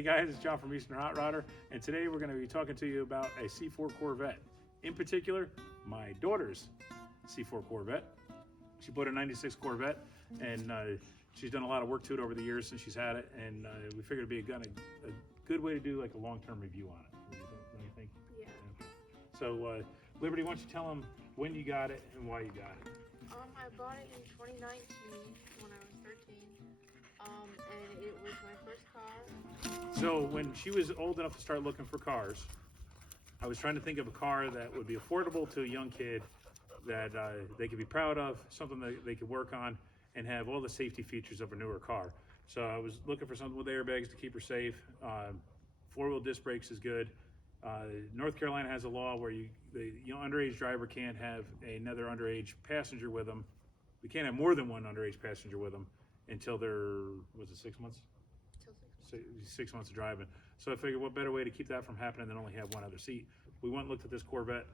Hey guys, it's John from Eastern Hot Rodder, and today we're going to be talking to you about a C4 Corvette. In particular, my daughter's C4 Corvette. She bought a 96 Corvette, and she's done a lot of work to it over the years since she's had it, and we figured it'd be a good way to do like a long-term review on it. What do you think? Yeah. So, Liberty, why don't you tell them when you got it and why you got it? I bought it in 2019 when I was 13, and it was my first car. So when she was old enough to start looking for cars, I was trying to think of a car that would be affordable to a young kid, that they could be proud of, something that they could work on, and have all the safety features of a newer car. So I was looking for something with airbags to keep her safe. Four-wheel disc brakes is good. North Carolina has a law where the underage driver can't have another underage passenger with them. We can't have more than one underage passenger with them until they're, was it 6 months? Till 6 months. 6 months of driving. So I figured what better way to keep that from happening than only have one other seat. We went and looked at this Corvette.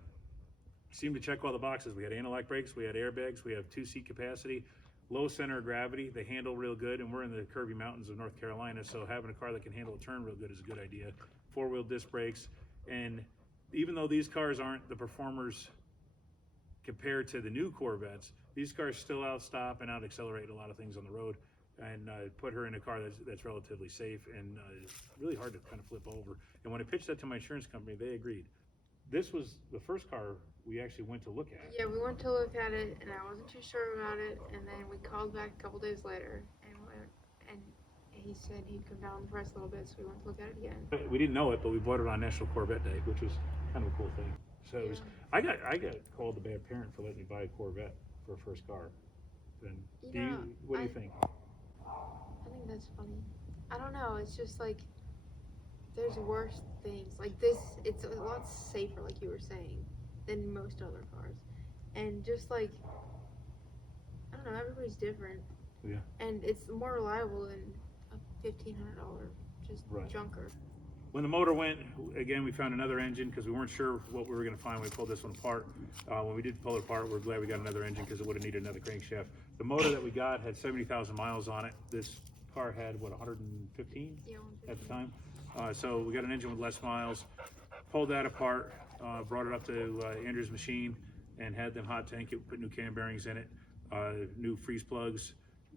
Seemed to check all the boxes. We had anti-lock brakes, we had airbags, we have 2-seat capacity, low center of gravity, they handle real good, and we're in the curvy mountains of North Carolina, so having a car that can handle a turn real good is a good idea. 4-wheel disc brakes, and even though these cars aren't the performers compared to the new Corvettes, these cars still outstop and out-accelerate a lot of things on the road, and put her in a car that's relatively safe and really hard to kind of flip over. And when I pitched that to my insurance company, they agreed. This was the first car we actually went to look at. Yeah, we went to look at it, and I wasn't too sure about it, and then we called back a couple days later, and he said he'd come down the price a little bit, so we went to look at it again. We didn't know it, but we bought it on National Corvette Day, which was kind of a cool thing. So it was, I got called a bad parent for letting me buy a Corvette for a first car. Then what do you think? I think that's funny. I don't know. It's just like there's worse things. Like this, it's a lot safer, like you were saying, than most other cars. And just like, I don't know, everybody's different. Yeah. And it's more reliable than a $1,500 just junker. When the motor went, again, we found another engine because we weren't sure what we were going to find when we pulled this one apart. When we did pull it apart, we're glad we got another engine because it would have needed another crankshaft. The motor that we got had 70,000 miles on it. This car had, what, 115 at the time? So we got an engine with less miles, pulled that apart, brought it up to Andrew's machine and had them hot tank it, put new cam bearings in it, new freeze plugs,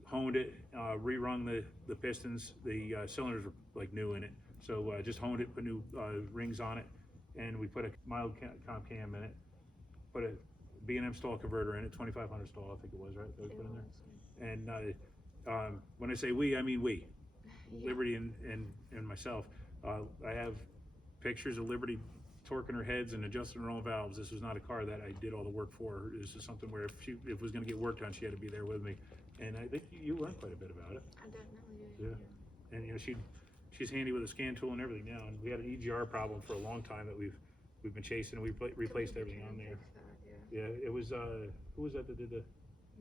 honed it, rerung the pistons. The cylinders were like new in it. So just honed it, put new rings on it, and we put a mild comp cam in it, put a B&M stall converter in it, 2500 stall, I think it was, right? That we put in there. And when I say we, I mean we, yeah. Liberty and myself. I have pictures of Liberty torquing her heads and adjusting her own valves. This was not a car that I did all the work for. This is something where if it was going to get work done, she had to be there with me. And I think you learned quite a bit about it. I definitely did. Yeah. And you know, she's handy with a scan tool and everything now. And we had an EGR problem for a long time that we've been chasing, and we replaced everything on there. Yeah, it was who was that did the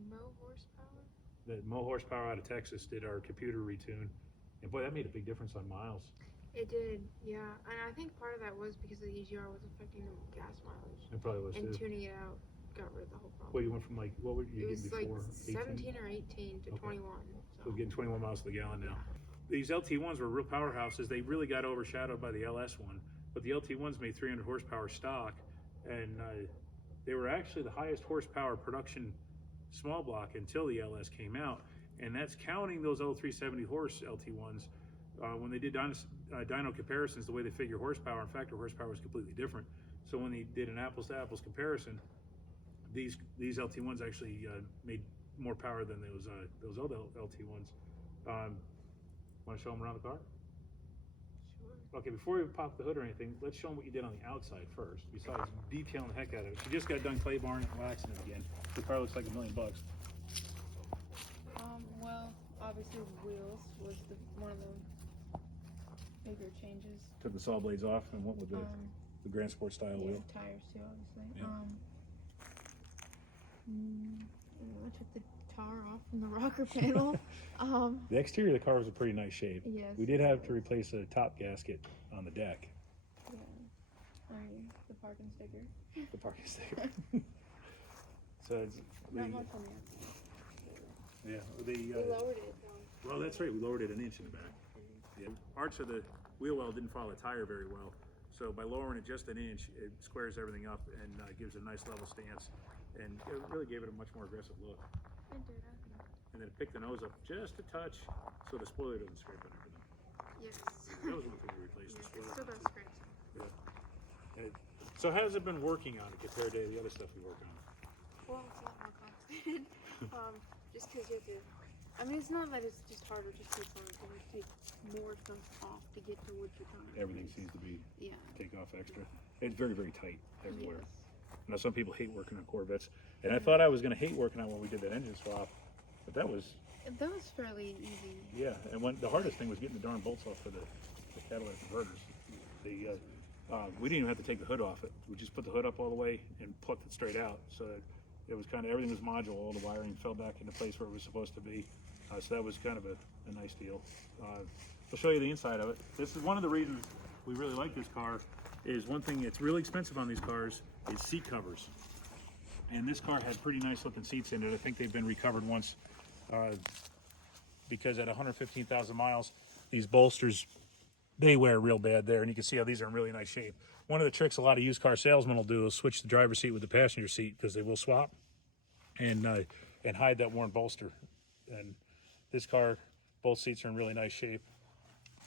Mo Horsepower? The Mo Horsepower out of Texas did our computer retune, and boy, that made a big difference on miles. It did, yeah. And I think part of that was because the EGR was affecting the gas mileage. It probably was and too. Tuning it out got rid of the whole problem. Well, you went from like, what were you getting before? It was like 17 or 18 to 21. So we're getting 21 miles to the gallon now. These LT1s were real powerhouses. They really got overshadowed by the LS one, but the LT1s made 300 horsepower stock, and they were actually the highest horsepower production small block until the LS came out, and that's counting those 370 horse LT1s. When they did dyno comparisons, the way they figure horsepower and factor horsepower was completely different. So when they did an apples to apples comparison, these LT1s actually made more power than those other LT1s. Want to show them around the car? Sure. Okay, before we pop the hood or anything, let's show them what you did on the outside first, besides detailing the heck out of it. She just got done clay barring and waxing it again. The car looks like $1 million. Well, obviously wheels was one of the bigger changes. Took the saw blades off and went with the Grand Sport style wheel. Tires too, obviously. Yeah. I took the tar off from the rocker panel. The exterior of the car was in pretty nice shape. Yes. We did have to replace a top gasket on the deck. Yeah. The parking sticker. The parking sticker. So it's not much on the outside. Yeah. We lowered it though. Well, that's right. We lowered it an inch in the back. Yeah. Parts of the wheel well didn't follow the tire very well. So by lowering it just an inch, it squares everything up and gives a nice level stance. And it really gave it a much more aggressive look. It did, I think. And then it picked the nose up just a touch so the spoiler doesn't scrape on everything. Yes. That was one thing we replaced, the Yes, it spoiler. still does scratch. Yeah. So how's it been working on it compared to the other stuff we work on? Well, it's a lot more complicated. Just because you have to. I mean, it's not that it's just harder, just takes longer. You have to take more stuff off to get to what you're trying to. Everything seems to be take off extra. It's very, very tight everywhere. Yes. Now some people hate working on Corvettes, and I thought I was going to hate working on when we did that engine swap, but that was fairly easy. yeah. And the hardest thing was getting the darn bolts off for the catalytic converters. We didn't even have to take the hood off it. We just put the hood up all the way and plucked it straight out. So it was kind of everything was modular. All the wiring fell back into place where it was supposed to be. So that was kind of a nice deal. I'll show you the inside of it. This is one of the reasons we really like this car. Is one thing that's really expensive on these cars is seat covers. And this car had pretty nice looking seats in it. I think they've been recovered once because at 115,000 miles, these bolsters, they wear real bad there. And you can see how these are in really nice shape. One of the tricks a lot of used car salesmen will do is switch the driver's seat with the passenger seat because they will swap and hide that worn bolster. And this car, both seats are in really nice shape.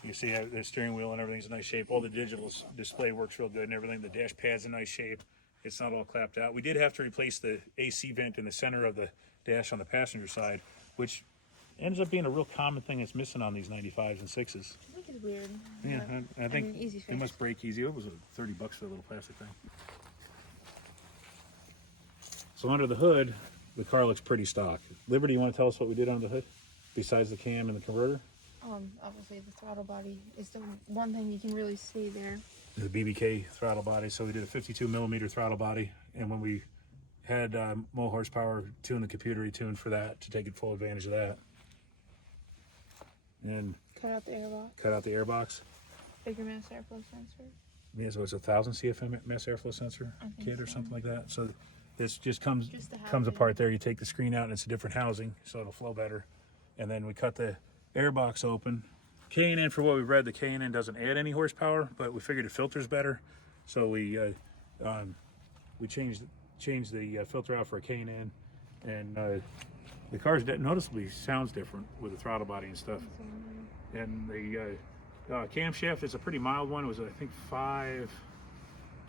You see the steering wheel and everything's in nice shape. All the digital display works real good and everything. The dash pad's in nice shape. It's not all clapped out. We did have to replace the AC vent in the center of the dash on the passenger side, which ends up being a real common thing that's missing on these 95s and 6s. I think it's weird. Yeah, I think mean, easy it fix. must break easy. It was $30 for the little plastic thing. So under the hood, the car looks pretty stock. Liberty, you want to tell us what we did on the hood besides the cam and the converter? Obviously the throttle body is the one thing you can really see there. The BBK throttle body. So we did a 52 millimeter throttle body, and when we had more horsepower, tuned the computer, tuned for that to take full advantage of that. And Cut out the airbox. cut out the airbox. Bigger mass airflow sensor. Yeah, so it's 1,000 CFM mass airflow sensor kit or something like that. So this just comes apart there. You take the screen out and it's a different housing, so it'll flow better. And then we cut the airbox open. K&N, for what we've read, the K&N doesn't add any horsepower, but we figured it filters better. So we changed the filter out for a K&N, and the car noticeably sounds different with the throttle body and stuff. And the camshaft is a pretty mild one. It was, I think, can't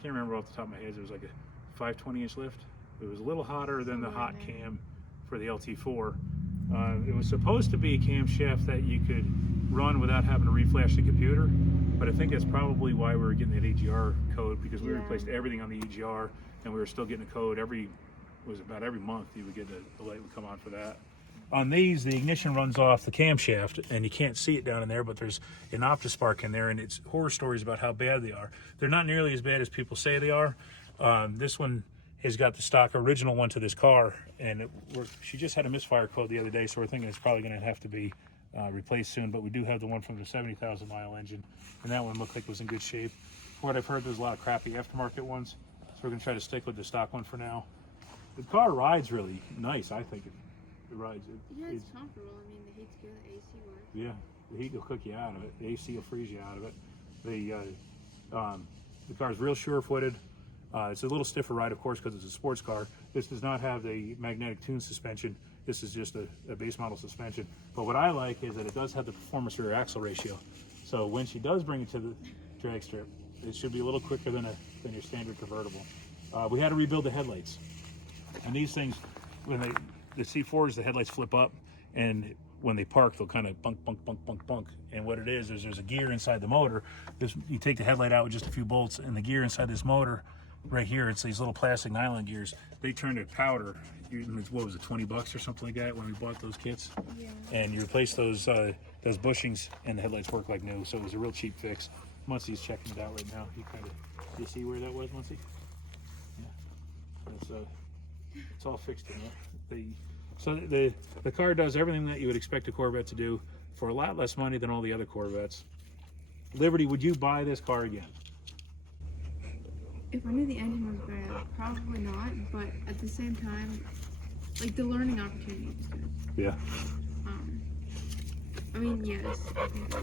remember off the top of my head. It was like a 520-inch lift. It was a little hotter than the hot cam for the LT4. It was supposed to be a camshaft that you could run without having to reflash the computer, but I think that's probably why we were getting that EGR code, because we replaced everything on the EGR, and we were still getting a code every month. You would get the light would come on for that. On these, the ignition runs off the camshaft, and you can't see it down in there, but there's an OptiSpark in there, and it's horror stories about how bad they are. They're not nearly as bad as people say they are. This one has got the stock original one to this car, and she just had a misfire code the other day, so we're thinking it's probably going to have to be replaced soon, but we do have the one from the 70,000 mile engine, and that one looked like it was in good shape. From what I've heard, there's a lot of crappy aftermarket ones, so we're going to try to stick with the stock one for now. The car rides really nice, I think. It rides. Yeah, it's comfortable. I mean, the heat's good, the AC works. Yeah, the heat will cook you out of it. The AC will freeze you out of it. The car's real sure-footed. It's a little stiffer ride, of course, because it's a sports car. This does not have the magnetic tune suspension. This is just a base model suspension. But what I like is that it does have the performance rear axle ratio. So when she does bring it to the drag strip, it should be a little quicker than your standard convertible. We had to rebuild the headlights. And these things, when the C4s, the headlights flip up, and when they park, they'll kind of bunk, bunk, bunk, bunk, bunk. And what it is there's a gear inside the motor. You take the headlight out with just a few bolts, and the gear inside this motor, right here, it's these little plastic nylon gears. They turn to powder. What was it, $20 or something like that when we bought those kits? Yeah. And you replace those bushings, and the headlights work like new. So it was a real cheap fix. Muncie's checking it out right now. You see where that was, Muncie? Yeah. It's all fixed in there. So the car does everything that you would expect a Corvette to do for a lot less money than all the other Corvettes. Liberty, would you buy this car again? If I knew the engine was bad, probably not, but at the same time, like, the learning opportunity is good. Yeah. I mean, yes. I think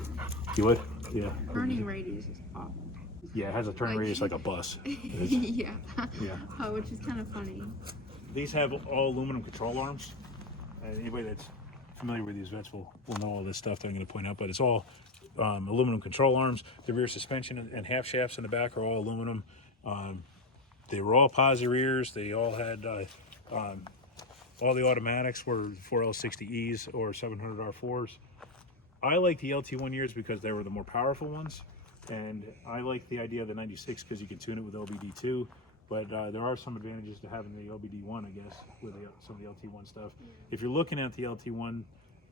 You would? Yeah. turning radius is up. Yeah, it has a turn radius like a bus. Yeah. Yeah. Oh, which is kind of funny. These have all aluminum control arms. Anybody that's familiar with these vets will know all this stuff that I'm going to point out, but it's all aluminum control arms. The rear suspension and half shafts in the back are all aluminum. They were all posi rears. They all had all the automatics were 4L60Es or 700R4s. I like the LT1 years because they were the more powerful ones, and I like the idea of the 96 because you can tune it with OBD2. But there are some advantages to having the OBD1, I guess, with some of the LT1 stuff. If you're looking at the LT1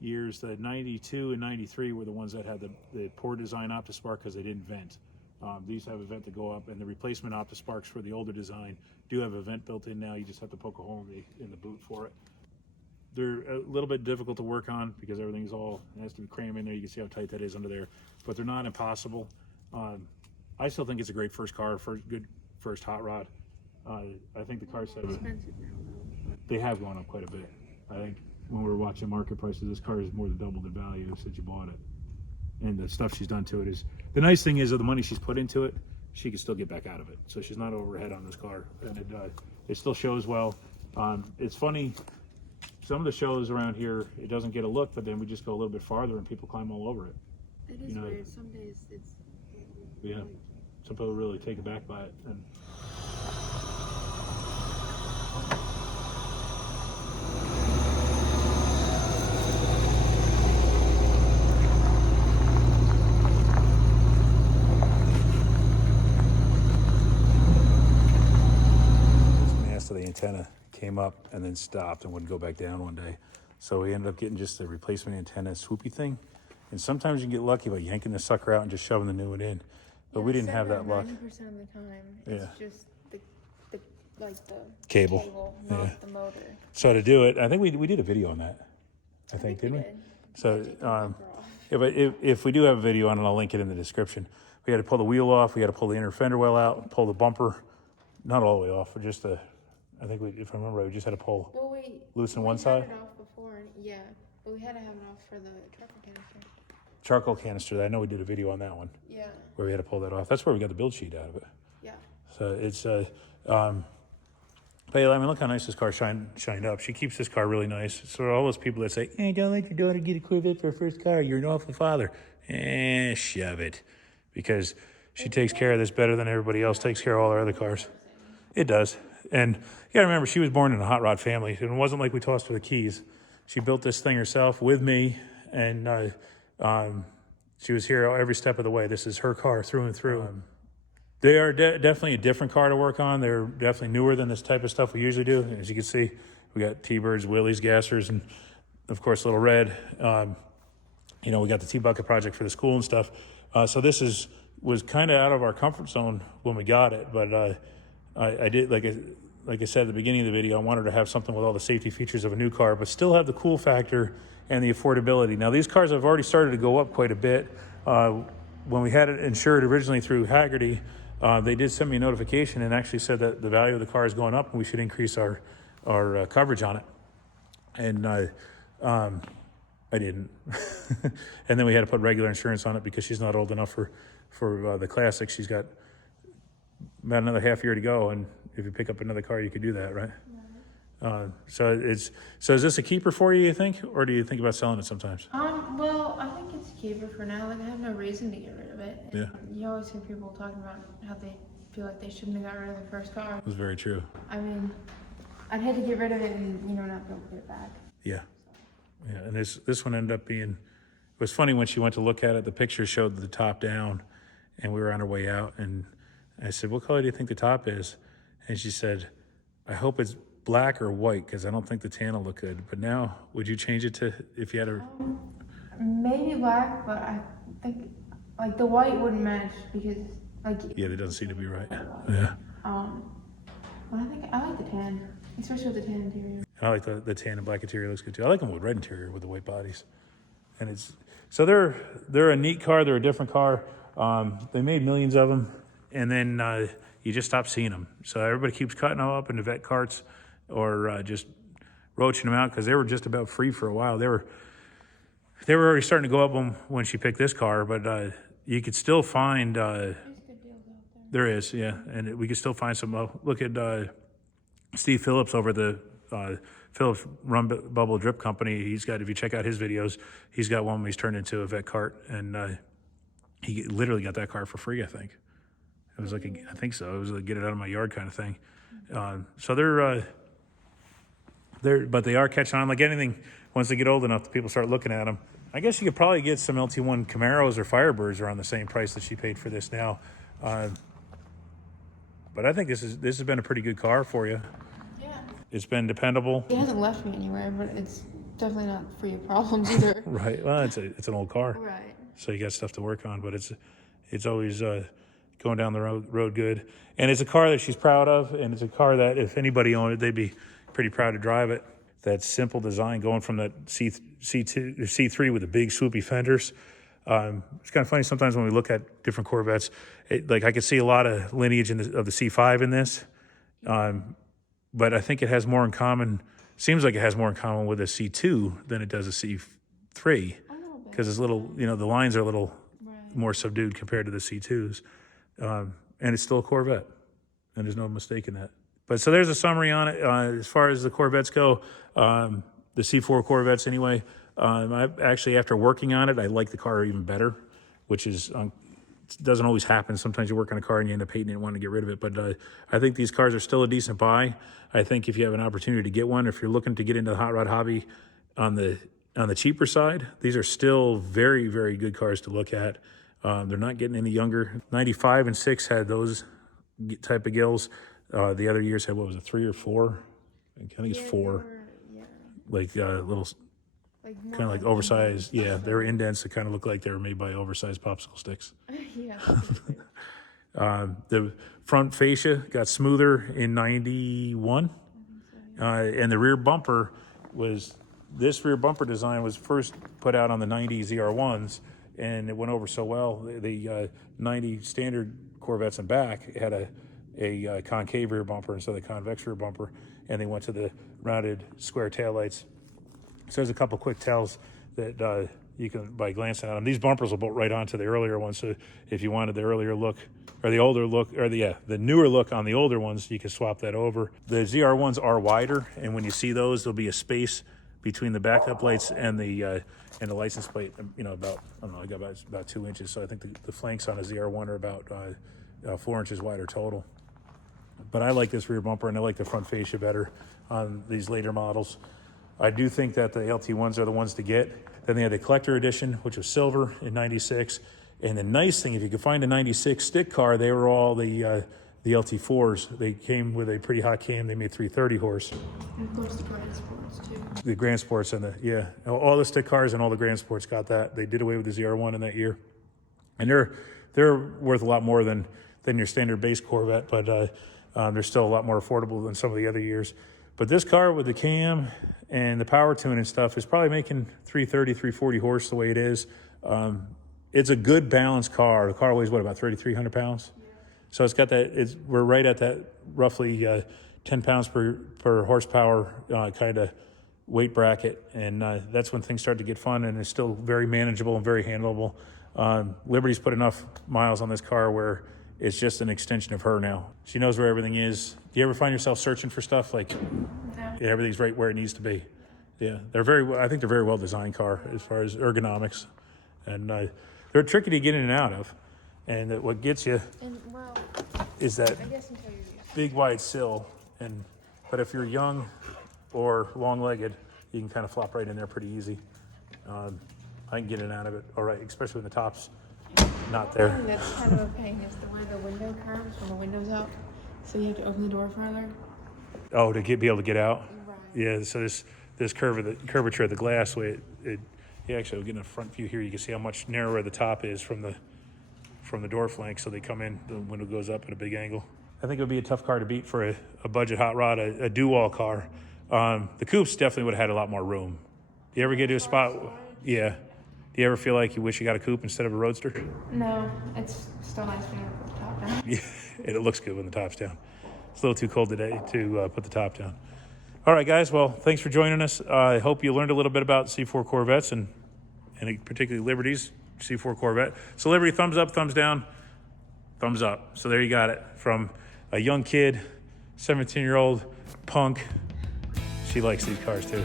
years, the 92 and 93 were the ones that had the poor design OptiSpark because they didn't vent. These have a vent to go up, and the replacement OptiSparks for the older design do have a vent built in now. You just have to poke a hole in the boot for it. They're a little bit difficult to work on because everything's all has to be crammed in there. You can see how tight that is under there, but they're not impossible. I still think it's a great first car, good first hot rod. I think the car set they have gone up quite a bit. I think when we were watching market prices, this car is more than doubled in value since you bought it. And the stuff she's done to it is, the nice thing is, of the money she's put into it, she can still get back out of it. So she's not overhead on this car, and it still shows well. It's funny, some of the shows around here, it doesn't get a look, but then we just go a little bit farther and people climb all over it. It is weird. Some days it's... Yeah, some people really taken back by it. And so the antenna came up and then stopped and wouldn't go back down one day. So we ended up getting just a replacement antenna swoopy thing. And sometimes you can get lucky by yanking the sucker out and just shoving the new one in. But we didn't have that luck. 90% of the time, it's just the cable, not the motor. So to do it, I think we did a video on that. I think didn't we? Did. So if we do have a video on it, I'll link it in the description. We had to pull the wheel off. We had to pull the inner fender well out, pull the bumper, not all the way off, but just I think if I remember right, we just had to pull loosen one side. We had it off before, yeah, but we had to have it off for the charcoal canister. Charcoal canister, I know we did a video on that one. Yeah. Where we had to pull that off. That's where we got the build sheet out of it. Yeah. So it's, but I mean, look how nice this car shined up. She keeps this car really nice. So all those people that say, hey, don't let your daughter get a Corvette for her first car. You're an awful father. Shove it. Because she takes care of this better than everybody else takes care of all our other cars. It does. And you gotta remember, she was born in a hot rod family. And it wasn't like we tossed her the keys. She built this thing herself with me. And she was here every step of the way. This is her car through and through. They are definitely a different car to work on. They're definitely newer than this type of stuff we usually do. As you can see, we got T-Birds, Willys, Gassers, and of course, Little Red. We got the T-Bucket project for the school and stuff. So this was kind of out of our comfort zone when we got it. But I did, like I said at the beginning of the video, I wanted to have something with all the safety features of a new car, but still have the cool factor and the affordability. Now, these cars have already started to go up quite a bit. When we had it insured originally through Haggerty, they did send me a notification and actually said that the value of the car is going up and we should increase our coverage on it. And I didn't. And then we had to put regular insurance on it because she's not old enough for the Classic. She's got about another half year to go, and if you pick up another car, you could do that, right? So is this a keeper for you think, or do you think about selling it sometimes? Well, I think it's a keeper for now. Like, I have no reason to get rid of it. And yeah. You always hear people talking about how they feel like they shouldn't have got rid of their first car. That's very true. I mean, I'd hate to get rid of it and not be able to get it back. Yeah, yeah. And this one ended up being. It was funny when she went to look at it. The picture showed the top down, and we were on our way out, and I said, "What color do you think the top is?" And she said, "I hope it's black or white because I don't think the tan will look good." But now, would you change it to if you had a? Maybe black, but I think like the white wouldn't match because like. Yeah, that doesn't seem to be right. Yeah. But I think I like the tan, especially with the tan interior. I like the tan and black interior looks good too. I like them with red interior with the white bodies, and it's so they're a neat car. They're a different car. They made millions of them, and then you just stop seeing them. So everybody keeps cutting them up into vet carts or just roaching them out because they were just about free for a while. They were, They were already starting to go up when she picked this car, but you could still find. There's good deals out there. There is, yeah, and we could still find some. Look at Steve Phillips over the Phillips Rum Bubble Drip Company. He's got, if you check out his videos, he's got one where he's turned into a vet cart, and he literally got that car for free. I think it was like I think so. It was a get it out of my yard kind of thing. So but they are catching on. Like anything, once they get old enough, people start looking at them. I guess you could probably get some LT1 Camaros or Firebirds around the same price that she paid for this now. But I think this has been a pretty good car for you. Yeah. It's been dependable. It hasn't left me anywhere, but it's definitely not free of problems either. Right. Well, it's an old car. Right. So you got stuff to work on, but it's always going down the road good. And it's a car that she's proud of, and it's a car that if anybody owned it, they'd be pretty proud to drive it. That simple design, going from that C2 or C3 with the big swoopy fenders. It's kind of funny sometimes when we look at different Corvettes, like I could see a lot of lineage of the C5 in this, but I think it has more in common. Seems like it has more in common with a C2 than it does a C3, because it's little, the lines are a little more subdued compared to the C2s, and it's still a Corvette, and there's no mistake in that. But so there's a summary on it. As far as the Corvettes go, the C4 Corvettes anyway, I actually, after working on it, I like the car even better, which is doesn't always happen. Sometimes you work on a car and you end up hating it and want to get rid of it. But I think these cars are still a decent buy. I think if you have an opportunity to get one, if you're looking to get into the hot rod hobby on the cheaper side, these are still very, very good cars to look at. They're not getting any younger. 95 and 6 had those type of gills. The other years had, what was it, 3 or 4? I think it's 4. Like little, kind of like oversized. Yeah, they were indents that kind of look like they were made by oversized popsicle sticks. Yeah. The front fascia got smoother in 91. And the rear bumper this rear bumper design was first put out on the 90 ZR1s, and it went over so well. The 90 standard Corvettes in back had a concave rear bumper instead of the convex rear bumper, and they went to the rounded square taillights. So there's a couple quick tells that you can, by glancing at them. These bumpers will bolt right onto the earlier ones, so if you wanted the earlier look, or the older look, or the newer look on the older ones, you can swap that over. The ZR1s are wider, and when you see those, there'll be a space between the backup lights and the license plate, about, I don't know, I got about 2 inches, so I think the flanks on a ZR1 are about 4 inches wider total. But I like this rear bumper, and I like the front fascia better on these later models. I do think that the LT1s are the ones to get. Then they had the collector edition, which was silver in 96. And the nice thing, if you could find a 96 stick car, they were all the LT4s. They came with a pretty hot cam. They made 330 horse. And of course the Grand Sports too. The Grand Sports and all the stick cars and all the Grand Sports got that. They did away with the ZR1 in that year. And they're worth a lot more than your standard base Corvette, but they're still a lot more affordable than some of the other years. But this car with the cam and the power tune and stuff is probably making 330, 340 horse the way it is. It's a good balanced car. The car weighs, about 3,300 pounds? Yeah. So it's got that, we're right at that roughly 10 pounds per horsepower kind of weight bracket. And that's when things start to get fun, and it's still very manageable and very handleable. Liberty's put enough miles on this car where it's just an extension of her now. She knows where everything is. Do you ever find yourself searching for stuff? Like, yeah, everything's right where it needs to be. Yeah, I think they're very well designed car as far as ergonomics. And they're tricky to get in and out of. And what gets you is that big wide sill. But if you're young or long-legged, you can kind of flop right in there pretty easy. I can get in and out of it all right, especially when the top's not there. One thing that's kind of a pain is the way the window curves when the window's up, so you have to open the door further. Oh, to be able to get out? Right. Yeah, so this curvature of the glass, way actually, we'll get in a front view here, you can see how much narrower the top is from the door flank, so they come in, the window goes up at a big angle. I think it would be a tough car to beat for a budget hot rod, a do-wall car. The coupes definitely would have had a lot more room. Do you ever get to a spot? Yeah. Do you ever feel like you wish you got a coupe instead of a roadster? No, it's still nice when you put the top down. Yeah, and it looks good when the top's down. It's a little too cold today to put the top down. All right, guys. Well, thanks for joining us. I hope you learned a little bit about C4 Corvettes, and and particularly Liberty's C4 Corvette. So Liberty, thumbs up, thumbs down, thumbs up. So there you got it from a young kid, 17-year-old punk. She likes these cars too.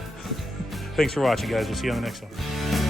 Thanks for watching, guys. We'll see you on the next one.